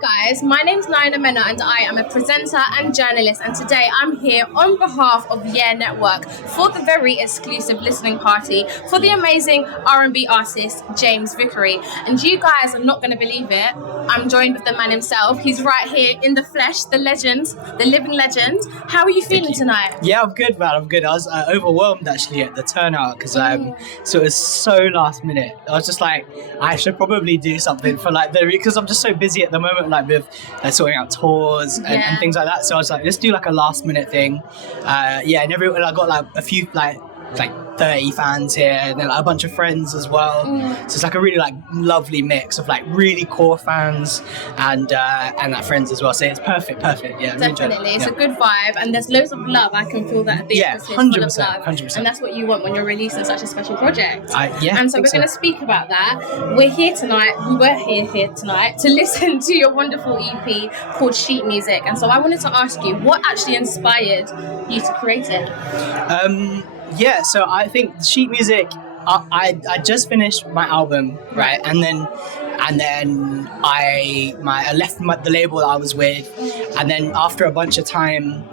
guys, my name's Naina Mena and I am a presenter and journalist, and today I'm here on behalf of YEEEAAH Network for the very exclusive listening party for the amazing R&B artist James Vickery. And you guys are not going to believe it, I'm joined with the man himself. He's right here in the flesh, the legend, the living legend. How are you feeling tonight? Yeah, I'm good, man. I'm good. I was overwhelmed actually at the turnout because so it was so last minute. I was just like, I should probably do something for like because I'm just so busy at the moment, like with sorting out tours and things like that. So I was like, let's do like a last minute thing. And everyone, I got like a few like 30 fans here, and then like a bunch of friends as well. So it's like a really like lovely mix of like really core fans and like friends as well. So it's perfect. Yeah, definitely. It's a good vibe, and there's loads of love. I can feel that. The 100%. And that's what you want when you're releasing such a special project. And so we're going to speak about that. We're here tonight. We were here tonight to listen to your wonderful EP called Sheet Music. And so I wanted to ask you, what actually inspired you to create it? So I think Sheet Music, I just finished my album, right? And then I left the label that I was with, and then after a bunch of time,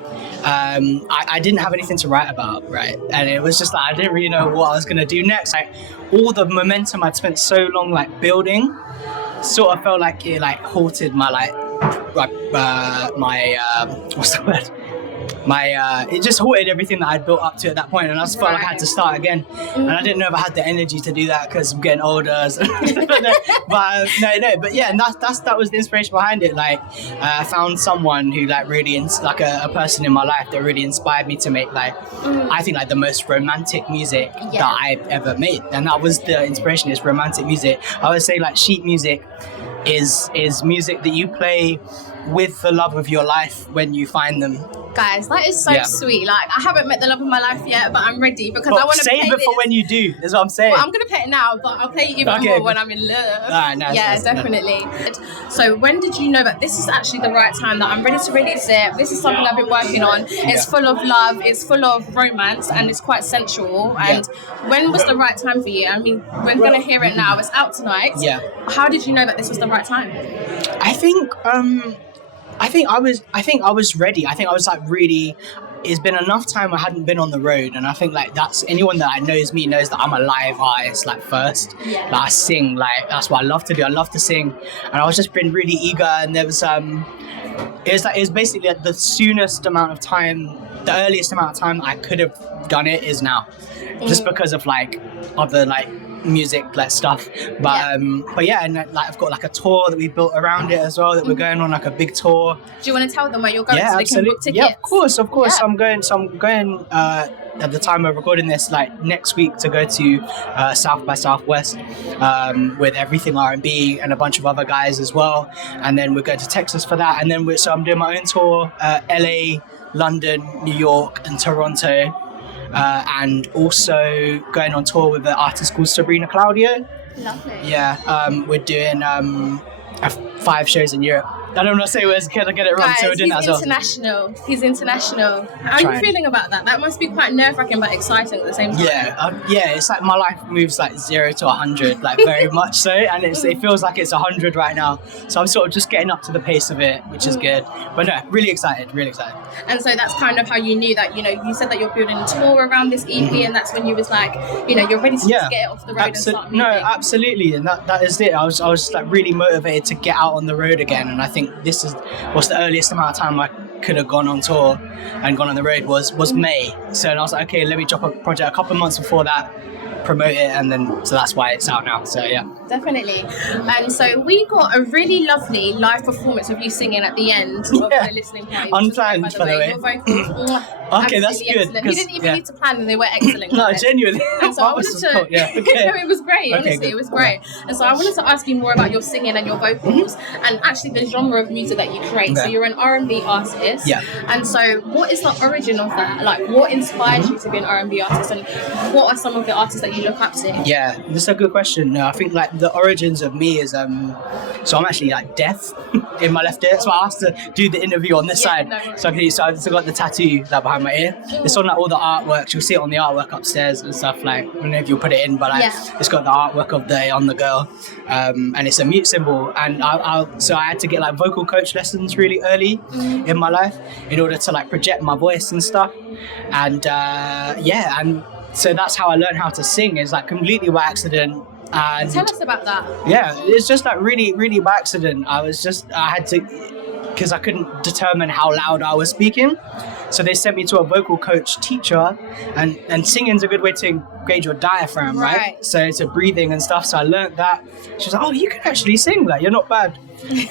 I didn't have anything to write about, right? And it was just like, I didn't really know what I was going to do next. Like all the momentum I'd spent so long like building sort of felt like it like halted my what's the word? It just halted everything that I'd built up to at that point, and I just felt like I had to start again. And I didn't know if I had the energy to do that because I'm getting older. But yeah, and that was the inspiration behind it. Like I found someone who like really a person in my life that really inspired me to make like I think like the most romantic music that I've ever made, and that was the inspiration. Is romantic music. I would say like sheet music is music that you play with the love of your life when you find them. Guys, that is so sweet. Like, I haven't met the love of my life yet, but I'm ready because I want to play save it for when you do. Is what I'm saying. Well, I'm gonna play it now, but I'll play it even more when I'm in love. Nice, definitely. So, when did you know that this is actually the right time, that I'm ready to release it? This is something I've been working on. It's full of love. It's full of romance, and it's quite sensual. And when was the right time for you? I mean, we're gonna hear it now. It's out tonight. Yeah. How did you know that this was the right time? I think I was ready. I think I was like really. It's been enough time I hadn't been on the road, and I think like that's anyone that knows me knows that I'm a live artist like first. Like I sing, like that's what I love to do. I love to sing, and I was just been really eager. And there was it was basically the soonest amount of time, the earliest amount of time I could have done it is now, just because of like other like music like stuff, but yeah, and like I've got like a tour that we built around it as well, that we're going on like a big tour. Do you want to tell them where you're going so they can book tickets? Yeah, of course. I'm going at the time of recording this, like next week, to go to South by Southwest with Everything R&B and a bunch of other guys as well, and then we're going to Texas for that, and then I'm doing my own tour, LA, London, New York and Toronto. And also going on tour with an artist called Sabrina Claudio. Lovely. Yeah, we're doing 5 shows in Europe. I don't want to say words because I get it wrong, so we're doing that as well. He's international. How are you feeling about that? That must be quite nerve-wracking but exciting at the same time. Yeah, it's like my life moves like 0 to 100, like very much so, and it feels like it's 100 right now. So I'm sort of just getting up to the pace of it, which is good. But no, really excited. And so that's kind of how you knew that, you said that you're building a tour around this EP, and that's when you was like, you're ready to just get it off the road and start moving. No, absolutely, and that is it. I was like really motivated to get out on the road again, and I think this was the earliest amount of time I could have gone on tour and gone on the road was May. So I was like, okay, let me drop a project a couple of months before that, promote it, and then so that's why it's out now. So yeah, definitely. And so we got a really lovely live performance of you singing at the end of the listening party. Unplanned, by the way. Your vocals, okay, that's good. Excellent. You didn't even need to plan, and they were excellent. No, genuinely. And so I wanted to. Cool. Yeah. Okay. No, it was great. Honestly, it was great. And so I wanted to ask you more about your singing and your vocals, and actually the genre of music that you create. So you're an R&B artist. Yeah. And so, what is the origin of that? Like, what inspires you to be an R&B artist, and what are some of the artists that you look up to? Yeah, this is a good question. I think like the origins of me is so I'm actually like deaf. in my left ear. So I asked to do the interview on this side. No. So I still got the tattoo like behind my ear. It's on like all the artworks. You'll see it on the artwork upstairs and stuff. Like, I don't know if you'll put it in, but like it's got the artwork of on the girl, and it's a mute symbol. And so I had to get like vocal coach lessons really early in my life in order to like project my voice and stuff. And and so that's how I learned how to sing, is like completely by accident. And tell us about that. Yeah, it's just like really, really by accident. I had to, because I couldn't determine how loud I was speaking. So they sent me to a vocal coach teacher, and singing's a good way to engage your diaphragm, right? So it's a breathing and stuff. So I learned that. She was like, oh, you can actually sing that. You're not bad.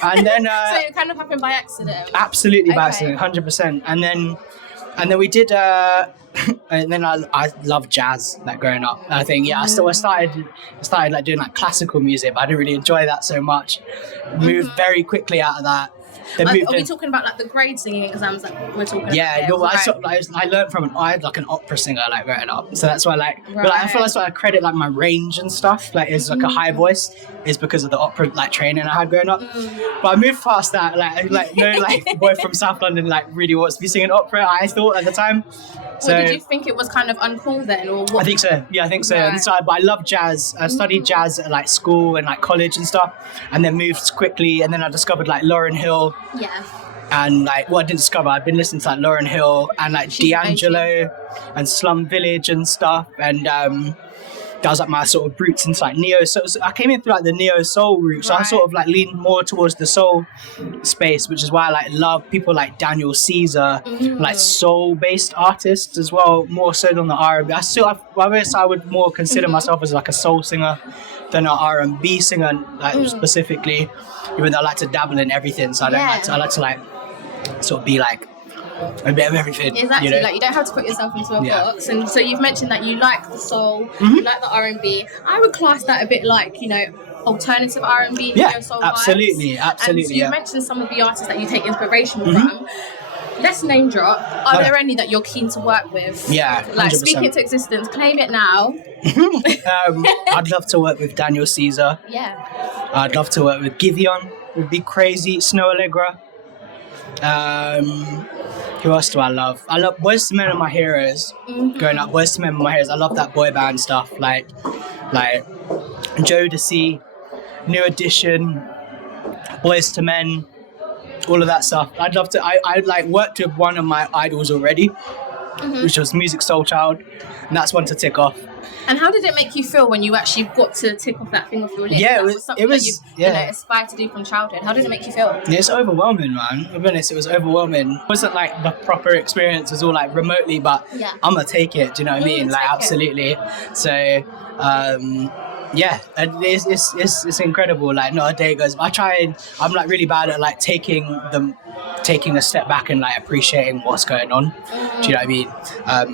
And then... so it kind of happened by accident? Absolutely by accident, 100%. And then we did... and then I loved jazz like growing up. I think I started like doing like classical music, but I didn't really enjoy that so much. Moved very quickly out of that. Are we talking about like the grade singing exams that we're talking about? Yeah, I learned from I had like an opera singer like growing up, so that's why but I feel that's why I credit like my range and stuff. Like it's like a high voice is because of the opera like training I had growing up. But I moved past that. No boy from South London like really wants to be singing opera. I thought at the time. So did you think it was kind of uncool then, or what? I think so. Yeah, I think so. Right. And so, but I love jazz. I studied jazz at like school and like college and stuff, and then moved quickly. And then I discovered like Lauryn Hill. Yeah. And like, I didn't discover. I'd been listening to like Lauryn Hill and like D'Angelo and Slum Village and stuff. And that was like my sort of roots into like neo. So I came in through like the neo soul route. So I sort of like leaned more towards the soul space, which is why I like love people like Daniel Caesar, like soul based artists as well, more so than the R&B. I would more consider myself as like a soul singer than an R&B singer, like specifically, even though I like to dabble in everything. So I like to like sort of be like a bit of everything. Exactly, like you don't have to put yourself into a box. And so you've mentioned that you like the soul, you like the R&B. I would class that a bit like, alternative R&B, soul absolutely, vibes. absolutely. And so you mentioned some of the artists that you take inspiration from. Let's name drop. Are there any that you're keen to work with? Yeah, 100%. Like speak it to existence, claim it now. I'd love to work with Daniel Caesar. Yeah. I'd love to work with Giveon. It would be crazy. Snow Allegra. Who else do I love? I love Boyz II Men are my heroes. Growing up, Boyz II Men are my heroes. I love that boy band stuff, like Jodeci, New Edition, Boyz II Men, all of that stuff. I'd love to. I like worked with one of my idols already, which was Music Soul Child, and that's one to tick off. And how did it make you feel when you actually got to tick off that thing off your list? Yeah, that was something that you aspired to do from childhood. How did it make you feel? Yeah, it's overwhelming, man. To be honest, it was overwhelming. It wasn't like the proper experience. It was all like remotely, but I'm gonna take it. Do you know what I mean? Like absolutely. So, yeah, it's incredible. Like not a day goes. I'm like really bad at like taking a step back and like appreciating what's going on. Do you know what I mean?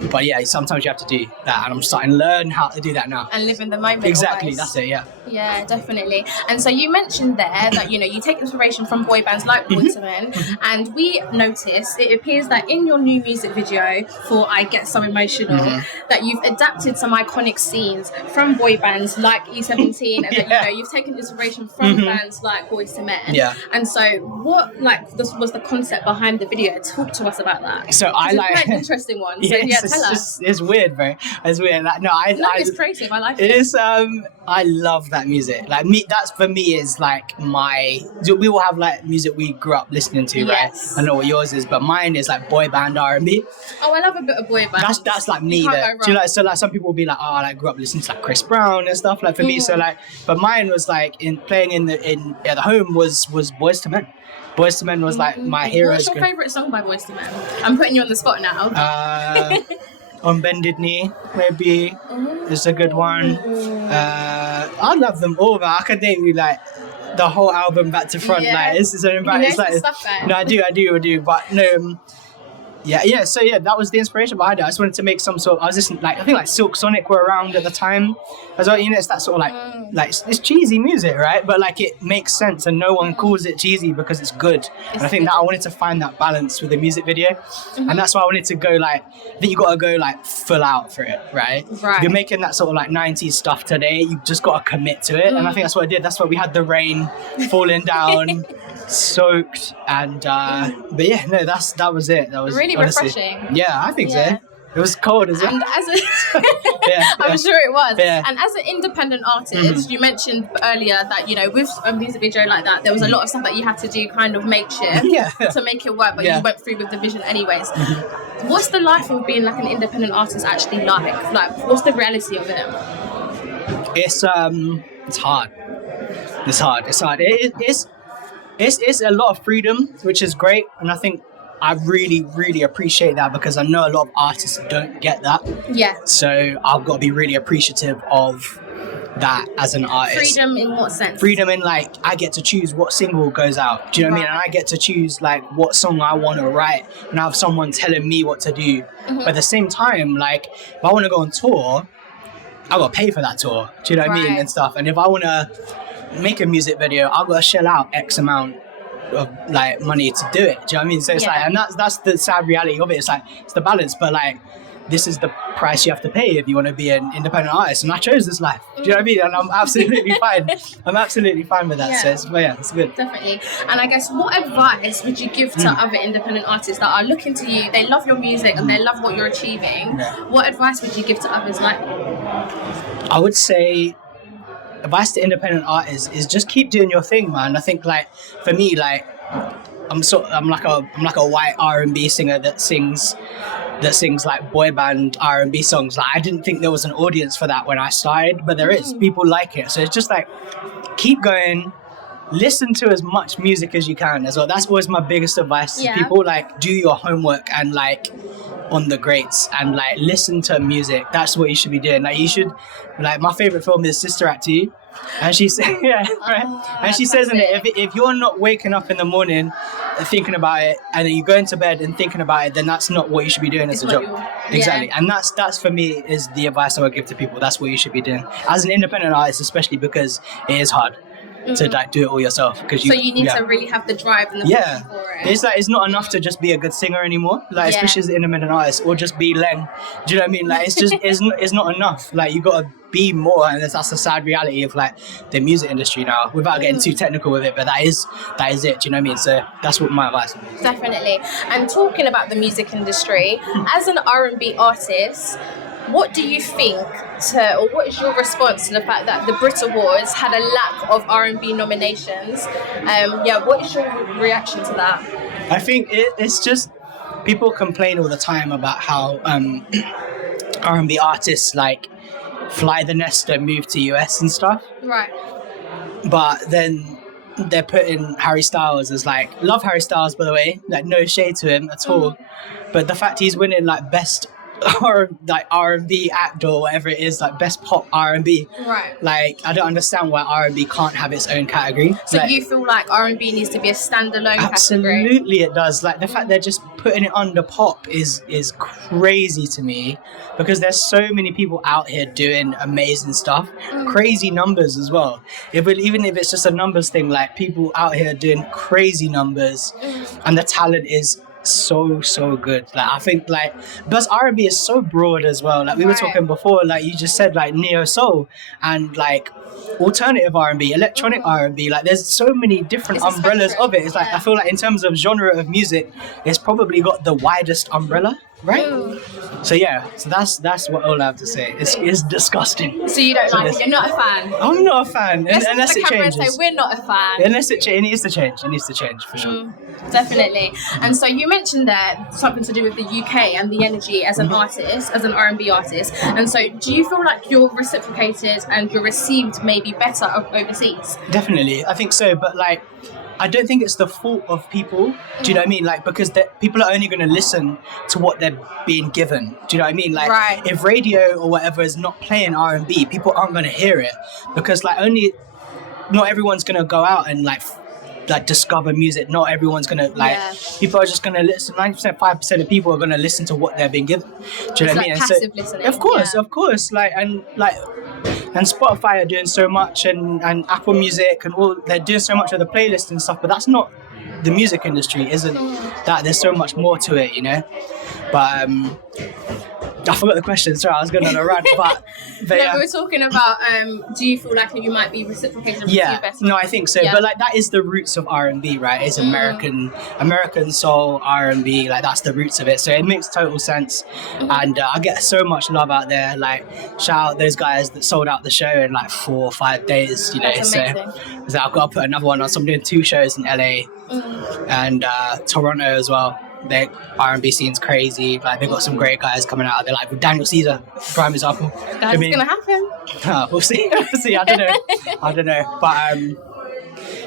But yeah, sometimes you have to do that, and I'm starting to learn how to do that now. And live in the moment. Exactly, always. That's it. Yeah. Yeah, definitely. And so you mentioned there that you take inspiration from boy bands like Boyz II Men, and we noticed it appears that in your new music video for "I Get So Emotional," that you've adapted some iconic scenes from boy bands like E17, and that you've taken inspiration from bands like Boyz II Men. Yeah. And so, what was the concept behind the video? Talk to us about that. So I like quite an interesting one. So tell us. It's weird, bro. It's weird. It's creative. I like it. It is. I love that music. Like me, that's for me is like my. We all have like music we grew up listening to, right? I know what yours is, but mine is like boy band R&B. Oh, I love a bit of boy band. That's like me. So like some people will be like, oh, I grew up listening to like Chris Brown and stuff. Like for me, so like, but mine was like playing in the home was Boyz II Men. Boyz II Men was like my heroes. What's your favourite song by Boyz II Men? I'm putting you on the spot now. On Bended Knee, maybe, is a good one. I love them all, man. I could name you like the whole album back to front. Like it's like stuff there. No, I do. But no, So that was the inspiration behind it. I just wanted to make some sort. I was listening, like I think like Silk Sonic were around at the time as well. It's that sort of like it's cheesy music, right? But like it makes sense, and no one calls it cheesy because it's good. And I think that I wanted to find that balance with the music video, and that's why I wanted to go like. I think you got to go like full out for it, right? If you're making that sort of like 90s stuff today, you just got to commit to it, and I think that's what I did. That's why we had the rain falling down. soaked, and but yeah, no, that was it. That was Really honestly, refreshing. Yeah, I think Yeah. so. It was cold as well. And as a, Yeah, I'm sure it was. Yeah. And as an independent artist, you mentioned earlier that, you know, with a music video like that, there was a lot of stuff that you had to do kind of makeshift Yeah. to make it work, but you went through with the vision anyways. What's the life of being like an independent artist actually like? Like, what's the reality of it? It's hard. It's hard. It's a lot of freedom, which is great, and I think I really, really appreciate that because I know a lot of artists don't get that. Yeah. So I've got to be really appreciative of that as an artist. Freedom in what sense? Freedom in, like, I get to choose what single goes out. Do you know what I mean? And I get to choose, like, what song I want to write, and I have someone telling me what to do. But at the same time, like, if I want to go on tour, I got to pay for that tour. Do you know what I mean? And stuff. And if I want to make a music video, I've got to shell out X amount of like money to do it. Do you know what I mean? So it's like, and that's the sad reality of it. It's like, it's the balance, but like, this is the price you have to pay if you want to be an independent artist. And I chose this life. Do you know what I mean? And I'm absolutely fine. I'm absolutely fine with that. So it's good. Definitely. And I guess, what advice would you give to other independent artists that are looking to you? They love your music and they love what you're achieving. What advice would you give to others like? I would say, advice to independent artists is just keep doing your thing, man. I think, like, for me, like, I'm like a white R&B singer that sings like boy band R&B songs. Like, I didn't think there was an audience for that when I started, but there is. People like it. So it's just like, keep going, listen to as much music as you can as well. That's always my biggest advice to people. Like, do your homework and like on the greats and like listen to music. That's what you should be doing. Like, you should, like, my favorite film is Sister Act 2. And she said, and she says in it, if you're not waking up in the morning thinking about it, and then you go into bed and thinking about it, then that's not what you should be doing as a job. Exactly. And that's for me is the advice I would give to people. That's what you should be doing as an independent artist, especially because it is hard to like do it all yourself. Because so you need to really have the drive and the passion for it. It's like, it's not enough to just be a good singer anymore. Like, especially as an independent artist, or just be Leng. Do you know what I mean? Like, it's just it's not enough. Like, you got to be more, and that's the sad reality of like the music industry now. Without getting too technical with it, but that is it. Do you know what I mean? So that's what my advice is. Definitely. And talking about the music industry, as an R&B artist, what do you think or what is your response to the fact that the Brit Awards had a lack of R&B nominations? What is your reaction to that? I think it's just, people complain all the time about how R&B artists like fly the nest and move to US and stuff. Right. But then they're putting Harry Styles as like, love Harry Styles, by the way, like, no shade to him at all. But the fact he's winning like best R&B act or whatever it is, like best pop R&B. Right. Like, I don't understand why R&B can't have its own category. So like, you feel like R&B needs to be a standalone category? Absolutely it does. Like, the fact they're just putting it under pop is crazy to me, because there's so many people out here doing amazing stuff, crazy numbers as well. Even if it's just a numbers thing, like, people out here doing crazy numbers, and the talent is so good. Like, I think, like, because R&B is so broad as well. Like, we were talking before, like, you just said, like, neo soul and like alternative R&B, electronic R&B. Like, there's so many different umbrellas of it. It's like, I feel like in terms of genre of music, it's probably got the widest umbrella, right? So that's what all I have to say. It's disgusting. So you don't like it? You're not a fan? I'm not a fan. Unless it changes. And say we're not a fan. Unless it needs to change. It needs to change for sure. Definitely. And so you mentioned there something to do with the UK and the energy as an artist, as an R&B artist. And so do you feel like you're reciprocated and you're received maybe better overseas? Definitely. I think so. But like, I don't think it's the fault of people. Do you know what I mean? Like, because people are only going to listen to what they're being given. Do you know what I mean? Like, if radio or whatever is not playing R&B, people aren't going to hear it, because like, not everyone's going to go out and like discover music. Not everyone's gonna people are just gonna listen. 90%, 5% of people are gonna listen to what they're being given. Do you know what I mean? Passive listening. Of course. And Spotify are doing so much, and Apple Music and all, they're doing so much of the playlist and stuff. But that's not the music industry. Isn't that? There's so much more to it, you know. But I forgot the question. Sorry, I was going on a rant, but No, yeah. we were talking about. Do you feel like you might be reciprocated with Yeah, your best? no, I think so. Yeah. But like that is the roots of R&B, right? It's American soul R&B. Like that's the roots of it. So it makes total sense. And I get so much love out there. Like shout out those guys that sold out the show in like 4 or 5 days. You know, That's amazing. So I've got to put another one on. So I'm doing 2 shows in LA and Toronto as well. Their R&B scene's crazy. Like they got some great guys coming out. They're like with Daniel Caesar, prime example. That's gonna happen. We'll see. I don't know.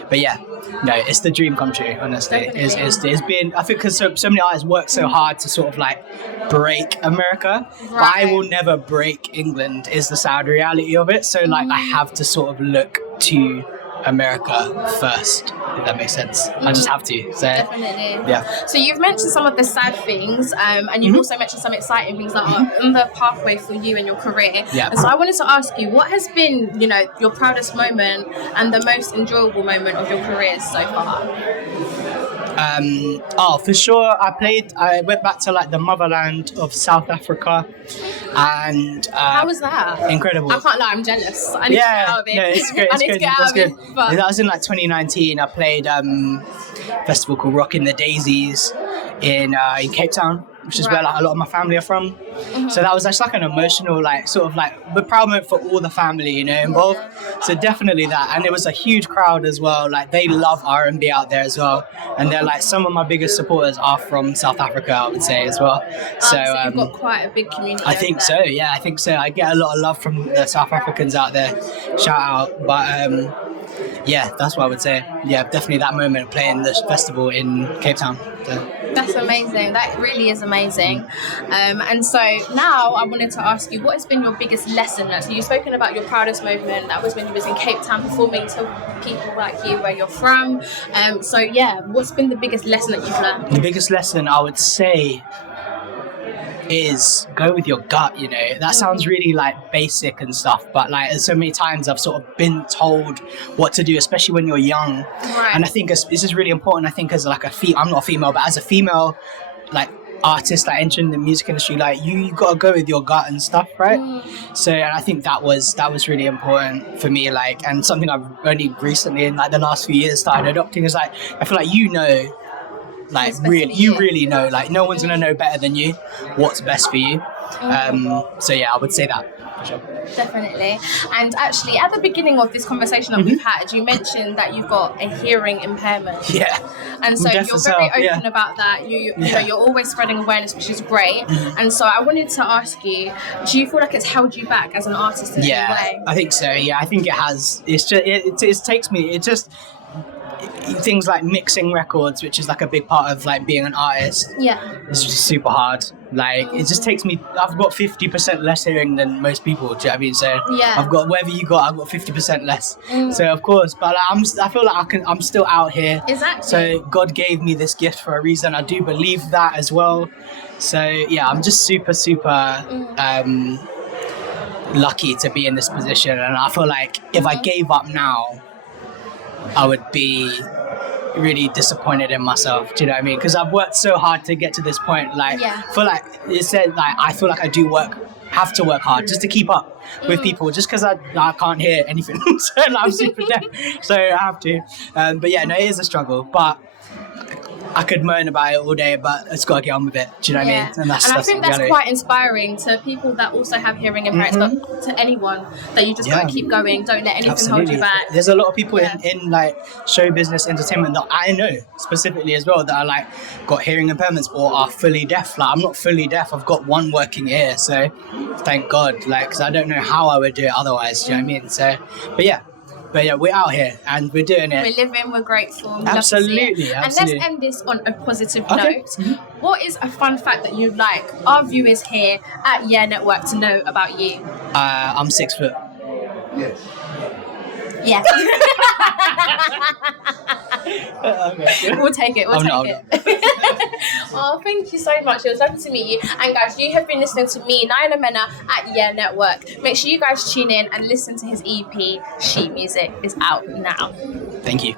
But yeah, no, it's the dream come true. Honestly, it's been. I think because so many artists work so hard to sort of like break America, but I will never break England. Is the sad reality of it. So like I have to sort of look to America first, if that makes sense. I just have to. So Definitely. yeah. So you've mentioned some of the sad things, and you've also mentioned some exciting things that are on the pathway for you in your career. Yeah. And so I wanted to ask you, what has been, your proudest moment and the most enjoyable moment of your career so far? For sure. I went back to like the motherland of South Africa, and How was that? incredible. I can't lie, I'm jealous. I need to get out of it. No, it's great. I need to get out of it. But That was in like 2019. I played a festival called Rock in the Daisies in Cape Town, which is where like a lot of my family are from. So that was just like an emotional, like sort of like the proud moment for all the family, involved. So definitely that, and it was a huge crowd as well. Like they love R&B out there as well, and they're like some of my biggest supporters are from South Africa, I would say as well. So you've got quite a big community. I think so. Yeah, I think so. I get a lot of love from the South Africans out there. Shout out, but yeah, that's what I would say. Yeah, definitely that moment playing the festival in Cape Town. So. That's amazing. That really is amazing. And so now I wanted to ask you, what has been your biggest lesson? So you've spoken about your proudest moment. That was when you was in Cape Town performing to people like you where you're from. So yeah, what's been the biggest lesson that you've learned? The biggest lesson I would say is go with your gut. That sounds really like basic and stuff, but like so many times I've sort of been told what to do, especially when you're young. Right. And I think this is really important. I think as like I'm not a female, but as a female like artist like entering the music industry, like you gotta go with your gut and stuff, right? So and I think that was really important for me, like, and something I've only recently in like the last few years started adopting is like I feel like like you really know, like no one's gonna know better than you what's best for you. So yeah, I would say that for sure. Definitely. And actually at the beginning of this conversation that we've had, you mentioned that you've got a hearing impairment. Yeah. And so you're very open about that. You're always spreading awareness, which is great. And so I wanted to ask you, do you feel like it's held you back as an artist in any way? I think so. Yeah, I think it has. It's just it takes me. It just things like mixing records, which is like a big part of like being an artist. Yeah. It's just super hard. Like it just takes me. I've got 50% less hearing than most people. Do you know what I mean? So yeah. I've got whatever you got. I've got 50% less. So of course, but like, I feel like I'm still out here. Exactly. So God gave me this gift for a reason. I do believe that as well. So yeah, I'm just super lucky to be in this position, and I feel like if I gave up now, I would be really disappointed in myself. Do you know what I mean? Because I've worked so hard to get to this point. Like, I feel like it said, like I feel like I have to work hard just to keep up with people. Just because I can't hear anything, so I'm super deaf, so I have to. But yeah, no, it is a struggle. But I could moan about it all day, but it's got to get on with it. Do you know what I mean? And I think that's quite inspiring to people that also have hearing impairments, but to anyone that you just got to keep going. Don't let anything hold you back. There's a lot of people in like show business, entertainment that I know specifically as well that are like got hearing impairments or are fully deaf. Like I'm not fully deaf. I've got one working ear, so thank God. Like, because I don't know how I would do it otherwise. Do you know what I mean? So, but yeah, we're out here and we're doing it. We're living, we're grateful. Absolutely. And let's end this on a positive note. What is a fun fact that you'd like our viewers here at YEEEAAH Network to know about you? I'm 6 foot. Yeah. Okay. We'll take it. Oh, thank you so much. It was lovely to meet you. And guys, you have been listening to me, Naila Mena, at YEEEAAH Network. Make sure you guys tune in and listen to his EP. Sheet Music is out now. Thank you.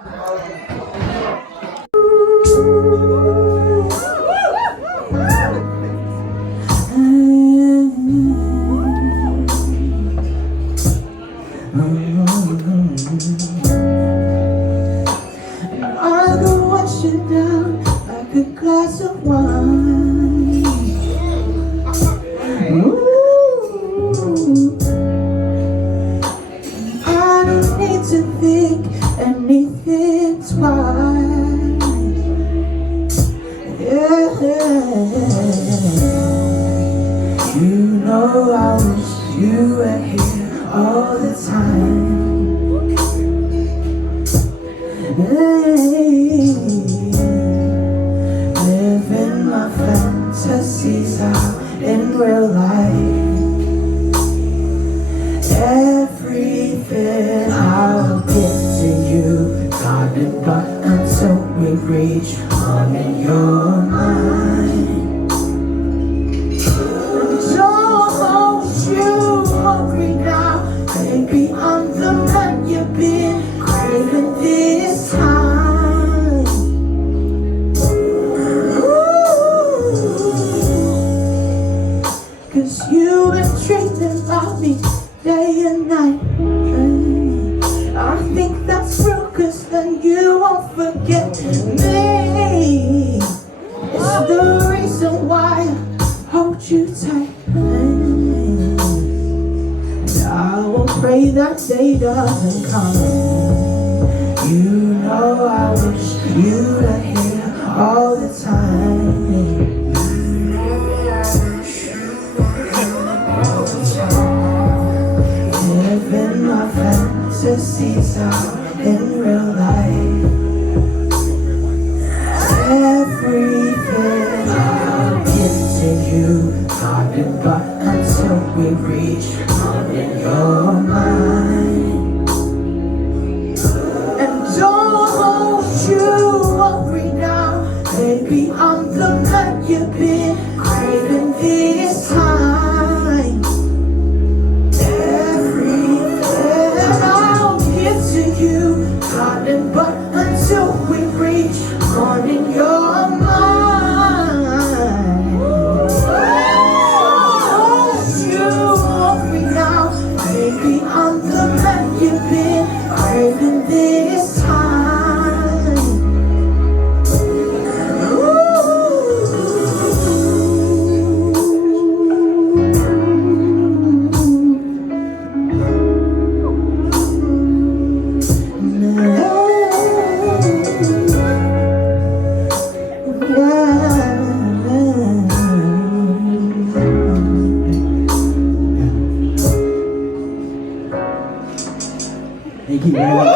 I go wash it down like a glass of wine. Ooh. I don't need to think anything twice. Yeah. You know I wish you were here all the time. Hey, living my fantasies out in real life. Everything I'll give to you, darling, but until we reach on in your mind. Don't you hungry now, baby? I'm the man you've been craving this time. Ooh, 'cause you've been dreaming about me day and night. I think that's real, 'cause then you won't forget me. It's the reason why I hold you tight. I will pray that day doesn't come. You know I wish you were here all the time. Living my fantasies out in real life. Everything I'll give to you, darling, but until we reach on in your mind. And don't you worry now, baby, I'm the man you've been craving this time. Everything I'll give to you, darling, but until we reach on in your mind. Don't you worry now, baby, I'm the man you've been craving this time. Thank you very much.